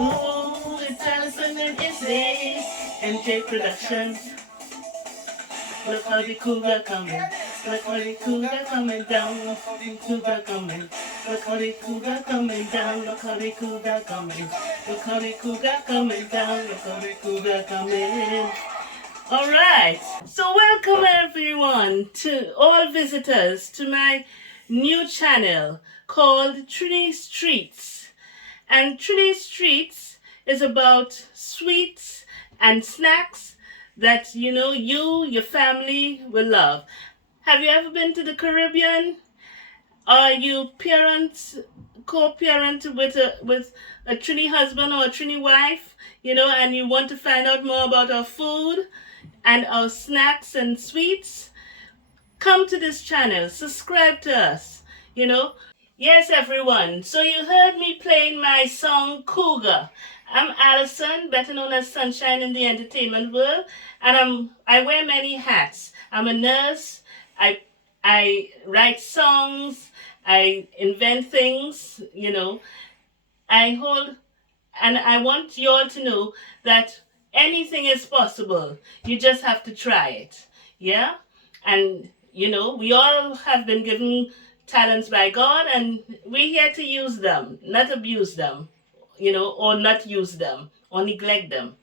Ooh, it's Allison and Izzy. MJ Productions. Look how the cougar coming. Look how the cougar coming down. Look how the cougar coming. Look how the cougar coming down. Look how the cougar coming. Look how the cougar coming down. Look how the cougar coming. All right. So welcome everyone to all visitors to my new channel called Trini Streets. And Trini Streets is about sweets and snacks that you, your family will love. Have you ever been to the Caribbean? Are you parents, co-parent with a Trini husband or a Trini wife? And you want to find out more about our food and our snacks and sweets? Come to this channel, subscribe to us, Yes, everyone. So you heard me playing my song Cougar. I'm Allison, better known as Sunshine in the entertainment world, and I wear many hats. I'm a nurse. I write songs. I invent things. I hold, and I want you all to know that anything is possible. You just have to try it. Yeah, and we all have been given talents by God, and we're here to use them, not abuse them, or not use them or neglect them.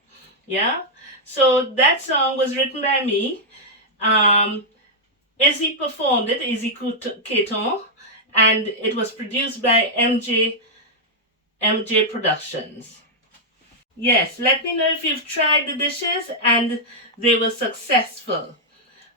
Yeah. So that song was written by me. Izzy performed it, Izzy Caton, and it was produced by MJ Productions. Yes, let me know if you've tried the dishes and they were successful.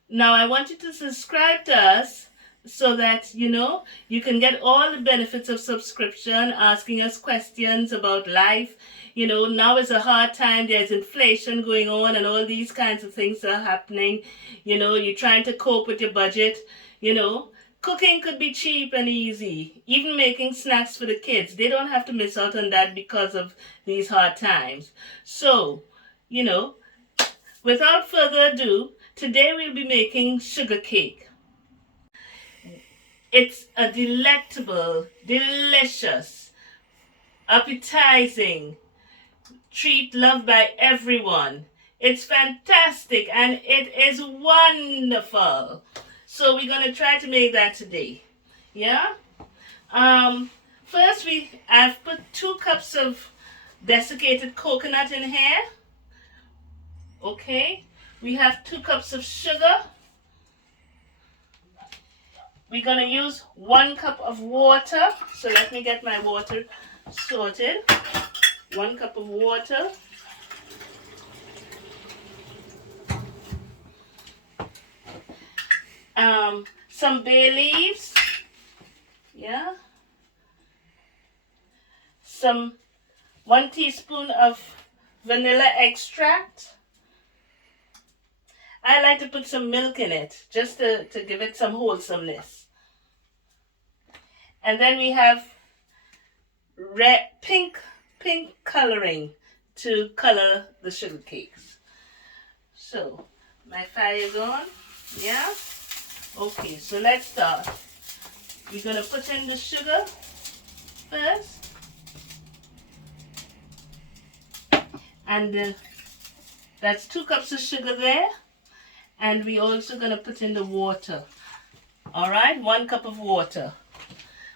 Now I want you to subscribe to us so that you can get all the benefits of subscription, asking us questions about life. Now is a hard time. There's inflation going on and all these kinds of things are happening. You're trying to cope with your budget. Cooking could be cheap and easy. Even making snacks for the kids, they don't have to miss out on that because of these hard times. So, without further ado, today we'll be making sugar cake. It's a delectable, delicious, appetizing treat loved by everyone. It's fantastic and it is wonderful. So we're going to try to make that today. Yeah? First I've put 2 cups of desiccated coconut in here. Okay? We have 2 cups of sugar. We're going to use 1 cup of water. So let me get my water sorted. 1 cup of water. Some bay leaves. Yeah. 1 teaspoon of vanilla extract. I like to put some milk in it just to give it some wholesomeness. And then we have pink coloring to color the sugar cakes. So my fire is on. Yeah. Okay, so let's start. We're gonna put in the sugar first, and that's 2 cups of sugar there. And we're also gonna put in the water. All right, 1 cup of water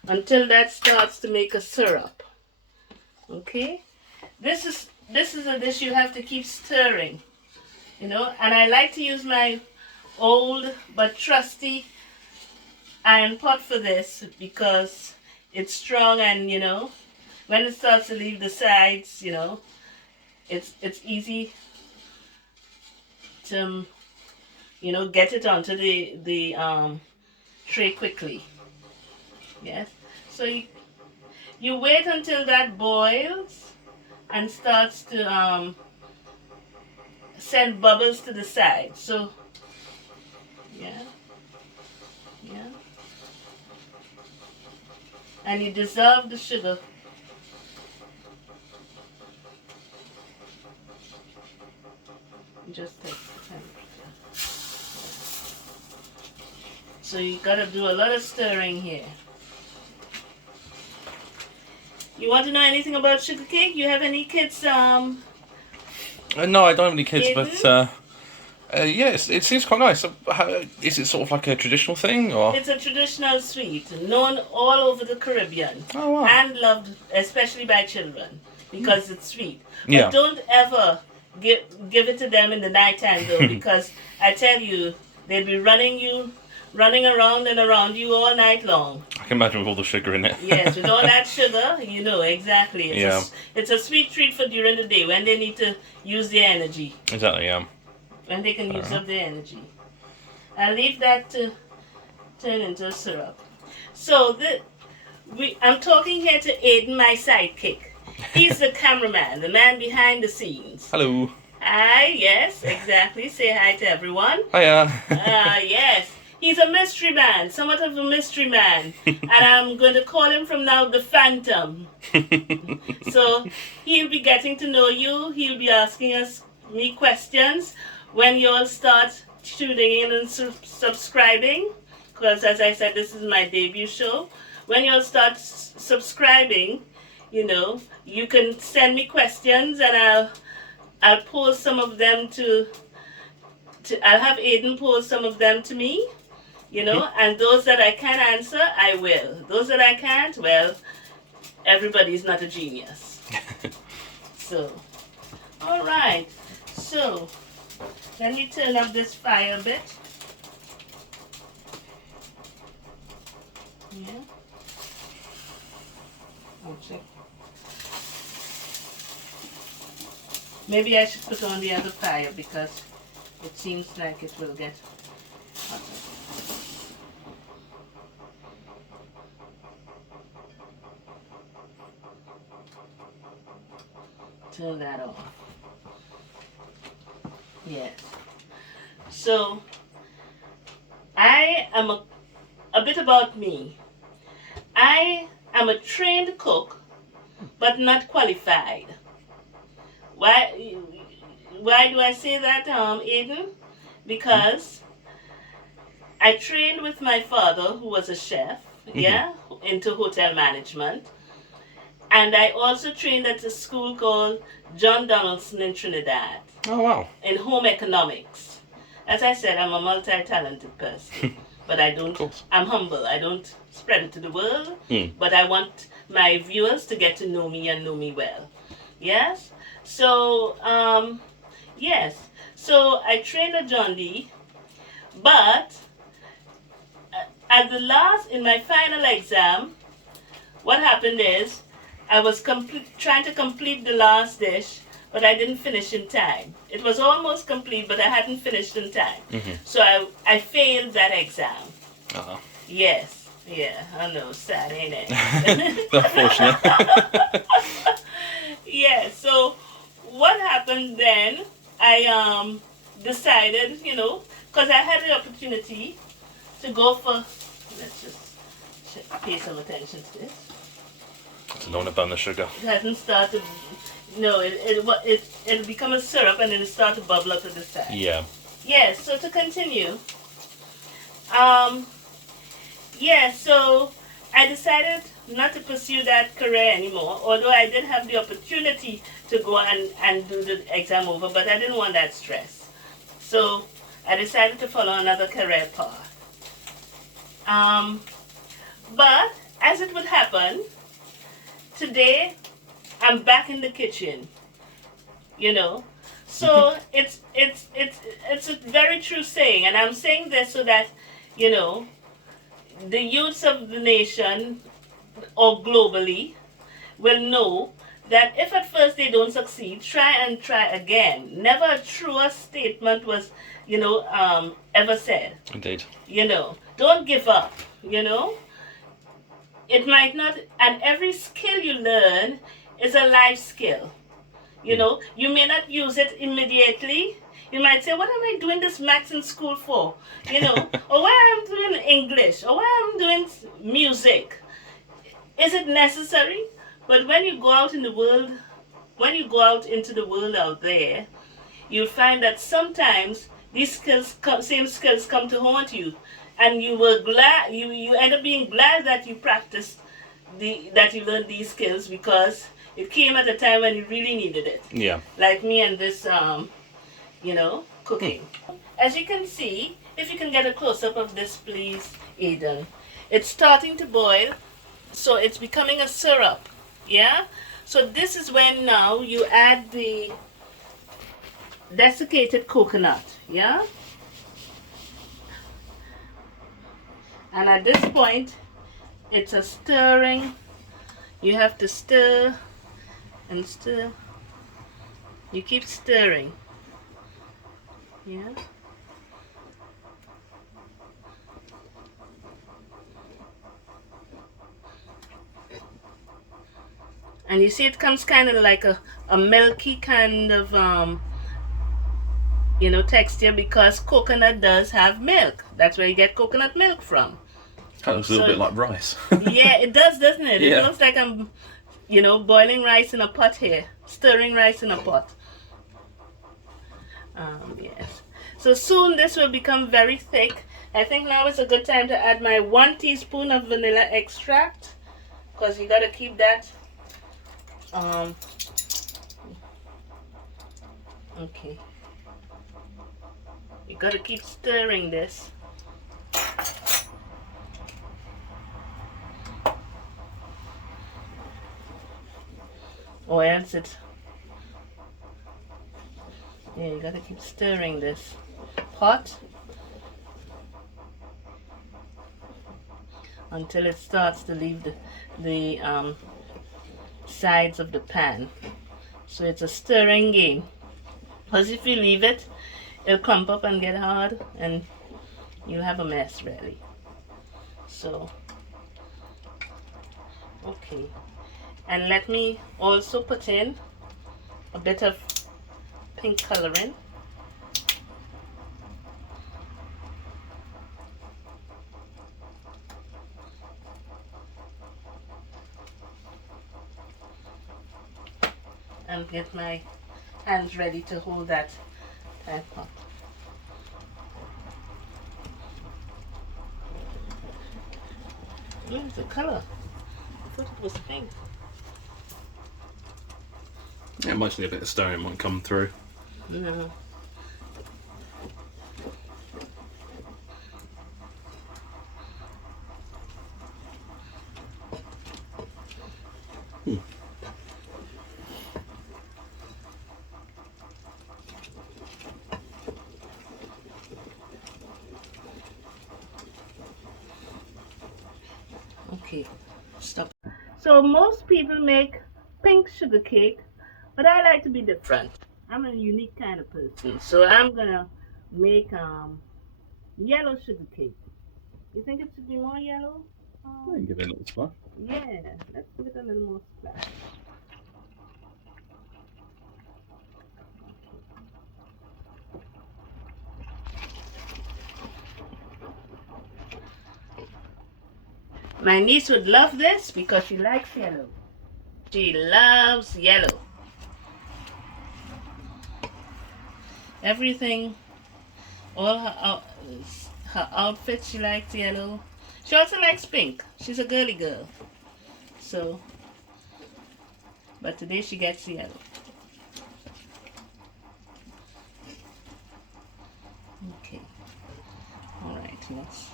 until that starts to make a syrup. Okay, this is a dish you have to keep stirring, and I like to use my old but trusty iron pot for this because it's strong, and when it starts to leave the sides, it's easy to get it onto the tray quickly. Yes. So you wait until that boils and starts to send bubbles to the side. So yeah. And you dissolve the sugar. Just take the temperature. So you gotta do a lot of stirring here. You want to know anything about sugar cake? You have any kids, No, I don't have any kids, Aiden? but yes, it seems quite nice. Is it sort of like a traditional thing, or? It's a traditional sweet known all over the Caribbean Oh wow. and loved especially by children because it's sweet. But Yeah. don't ever give it to them in the nighttime though, because I tell you, they'll be running around and around you all night long. I can imagine with all the sugar in it. Yes, with all that sugar, you know exactly. It's It's a sweet treat for during the day when they need to use their energy. Exactly, yeah. When they can use up their energy. I'll leave that to turn into a syrup. So I'm talking here to Aiden, my sidekick. He's the cameraman, the man behind the scenes. Hello. Hi, yes, exactly. Say hi to everyone. Hiya. Yes. He's a mystery man, somewhat of a mystery man. And I'm going to call him from now the Phantom. So he'll be getting to know you. He'll be asking me questions when you all start tuning in and subscribing. Because as I said, this is my debut show. When you all start subscribing, you know, you can send me questions and I'll pose some of them I'll have Aiden pose some of them to me. You know, and those that I can answer, I will. Those that I can't, well, everybody's not a genius. So, all right. So, let me turn up this fire a bit. Yeah. I'll check. Maybe I should put on the other fire because it seems like it will get hotter. Turn that off. Yes. So, I am a bit about me. I am a trained cook, but not qualified. Why do I say that, Aiden? Because I trained with my father, who was a chef, into hotel management. And I also trained at a school called John Donaldson in Trinidad. Oh, wow. In home economics. As I said, I'm a multi-talented person. But I'm humble. I don't spread it to the world. But I want my viewers to get to know me and know me well. Yes? So, yes. So, I trained at John D. But, in my final exam, what happened is, I was trying to complete the last dish, but I didn't finish in time. It was almost complete, but I hadn't finished in time. So I failed that exam. Uh-huh. Yes. Yeah, I know. Sad, ain't it? Unfortunate. Yeah, so what happened then, I decided, because I had the opportunity to go for, let's just pay some attention to this. Don't want to burn the sugar. It hasn't started. No, it'll become a syrup and it'll start to bubble up at the side. Yeah. Yes. So to continue. So I decided not to pursue that career anymore. Although I did have the opportunity to go and do the exam over, but I didn't want that stress. So I decided to follow another career path. But as it would happen, today I'm back in the kitchen, So it's a very true saying, and I'm saying this so that, the youths of the nation or globally will know that if at first they don't succeed, try again. Never a truer statement was, ever said. Indeed. Don't give up, It might not, and every skill you learn is a life skill. You may not use it immediately. You might say, what am I doing this maths in school for? Or why I'm doing English, or why I'm doing music. Is it necessary? But when you go out in the world, into the world out there, you'll find that sometimes these same skills come to haunt you. And you were glad, you end up being glad that you practiced that you learned these skills because it came at a time when you really needed it. Yeah. Like me and this, cooking. As you can see, if you can get a close-up of this, please, Aiden. It's starting to boil, so it's becoming a syrup. Yeah? So this is when now you add the desiccated coconut. Yeah? And at this point, it's a stirring. You have to stir and stir. You keep stirring. Yeah? And you see it comes kind of like a milky kind of texture because coconut does have milk. That's where you get coconut milk from. Kind of looks a little bit like rice. Yeah, it does, doesn't it? Yeah. It looks like I'm, boiling rice in a pot here, stirring rice in a pot. Yes. So soon this will become very thick. I think now is a good time to add my 1 teaspoon of vanilla extract because you got to keep that. Okay. You got to keep stirring this. Or else it. Yeah, you gotta keep stirring this pot until it starts to leave the sides of the pan. So it's a stirring game. Because if you leave it, it'll clump up and get hard, and you'll have a mess really. So, okay. And let me also put in a bit of pink coloring. And get my hands ready to hold that pot. Look at the color. I thought it was pink. Yeah, mostly a bit of stirring might come through. No. Okay, stop. So most people make pink sugar cake, but I like to be different. I'm a unique kind of person, so I'm gonna make yellow sugar cake. You think it should be more yellow? Yeah, give it a little splash. Yeah, let's give it a little more splash. My niece would love this because she likes yellow. She loves yellow. Everything, all her outfits, she likes yellow. She also likes pink. She's a girly girl. So, but today she gets yellow. Okay. All right, let's.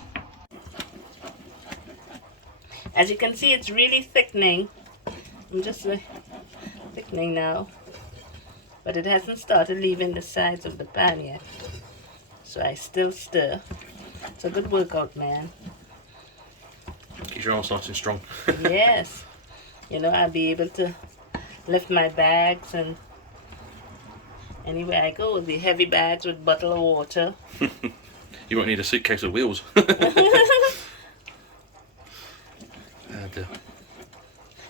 As you can see, it's really thickening. I'm just thickening now. But it hasn't started leaving the sides of the pan yet. So I still stir. It's a good workout, man. Keep your arms nice and strong. Yes. I'll be able to lift my bags and anywhere I go with the heavy bags with bottle of water. You won't need a suitcase of wheels.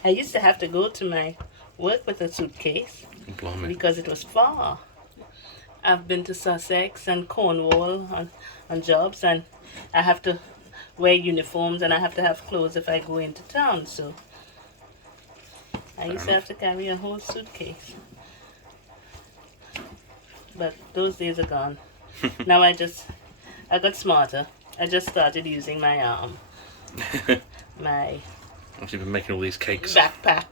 I used to have to go to my work with a suitcase. Blimey. Because it was far. I've been to Sussex and Cornwall on jobs, and I have to wear uniforms and I have to have clothes if I go into town. So I used to have to carry a whole suitcase. But those days are gone. Now I got smarter. I just started using my arm. I've been making all these cakes. backpack.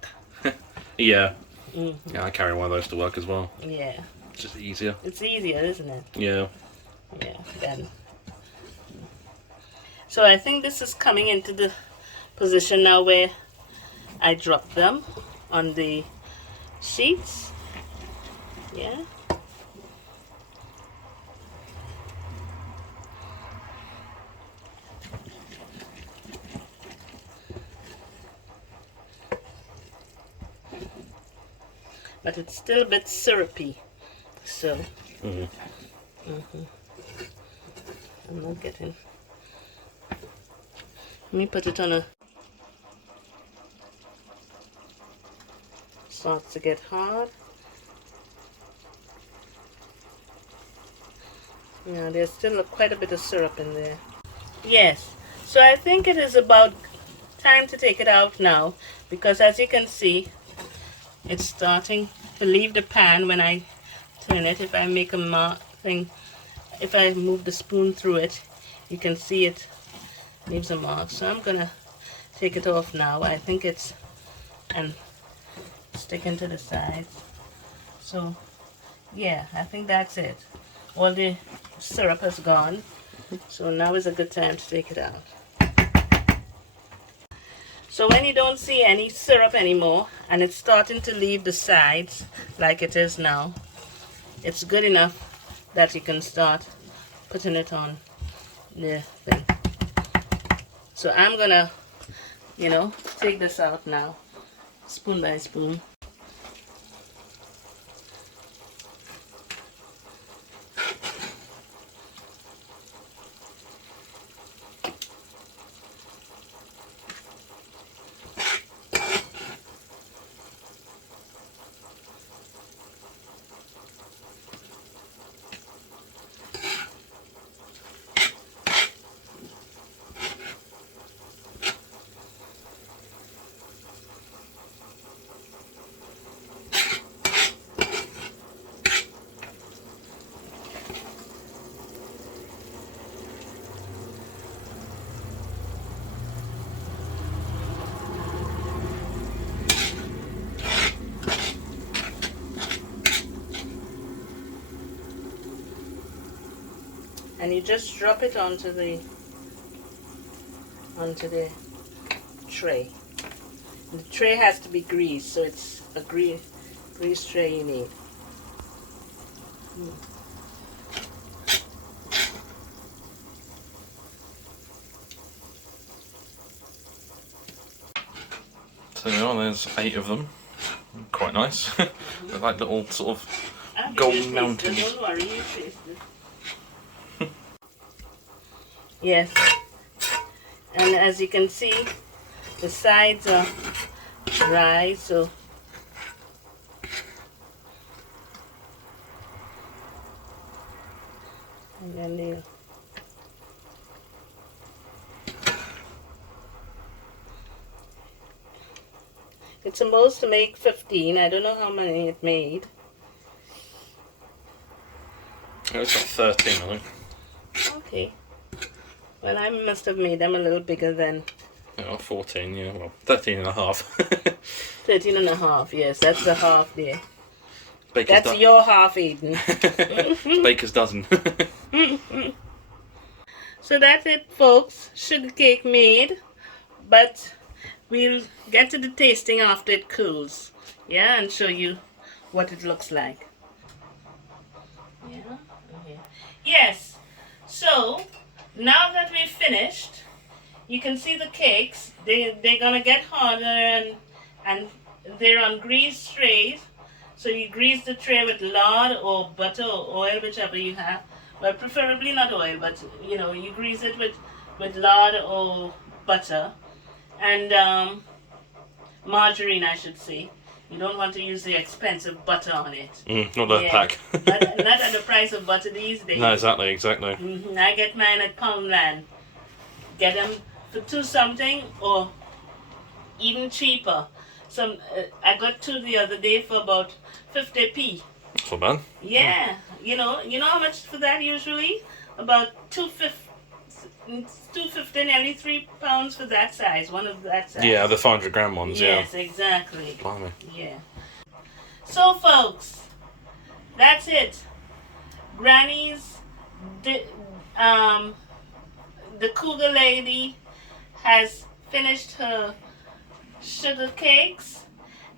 Yeah. Yeah, I carry one of those to work as well. Yeah. It's just easier. It's easier, isn't it? Yeah. Yeah. Then. So I think this is coming into the position now where I drop them on the sheets. Yeah. But it's still a bit syrupy, so I'm not getting. Let me put it on a. Starts to get hard. Yeah, there's still quite a bit of syrup in there. Yes, so I think it is about time to take it out now, because as you can see, it's starting to leave the pan when I turn it. If I make a mark thing, if I move the spoon through it, you can see it leaves a mark. So I'm gonna take it off now. I think it's and sticking to the sides. So yeah, I think that's it. All the syrup has gone. So now is a good time to take it out. So when you don't see any syrup anymore and it's starting to leave the sides like it is now, it's good enough that you can start putting it on the thing. So I'm gonna, take this out now, spoon by spoon. And you just drop it onto the tray. The tray has to be greased, so it's a grease tray you need. So there's 8 of them. Quite nice. They're like little sort of golden mountains. Don't worry, you taste it. Yes, and as you can see, the sides are dry, so and then it's supposed to make 15. I don't know how many it made. It's like 13, I think. Okay. Well, I must have made them a little bigger than... 14, yeah, well, 13 and a half. 13 and a half, yes, that's the half there. That's your half, Eden. Baker's dozen. So that's it, folks. Sugar cake made. But we'll get to the tasting after it cools. Yeah, and show you what it looks like. Yeah, okay. Yes, so... Now that we've finished, you can see the cakes. They're gonna get harder and they're on grease trays. So you grease the tray with lard or butter or oil, whichever you have. Well, preferably not oil, but you grease it with lard or butter and margarine, I should say. You don't want to use the expensive butter on it. Not that pack. not at the price of butter these days. No, exactly. I get mine at Poundland. Get them for 2 something or even cheaper. I got 2 the other day for about 50p. That's not bad. Yeah, you know how much for that usually? About 2.50. It's $2.50, nearly £3 for that size. One of that size. Yeah, the 500-gram ones. Yes, exactly. Yeah. Blimey. Yeah. So, folks, that's it. Granny's, the cougar lady has finished her sugar cakes,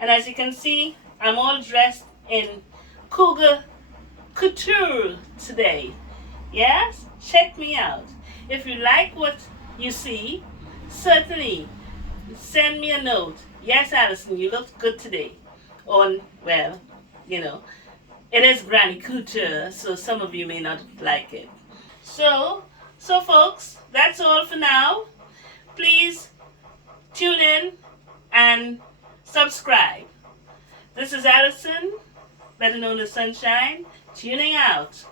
and as you can see, I'm all dressed in cougar couture today. Yes, check me out. If you like what you see, certainly send me a note. Yes, Alison, you look good today. Or, well, it is Granny Couture, so some of you may not like it. So folks, that's all for now. Please tune in and subscribe. This is Alison, better known as Sunshine, tuning out.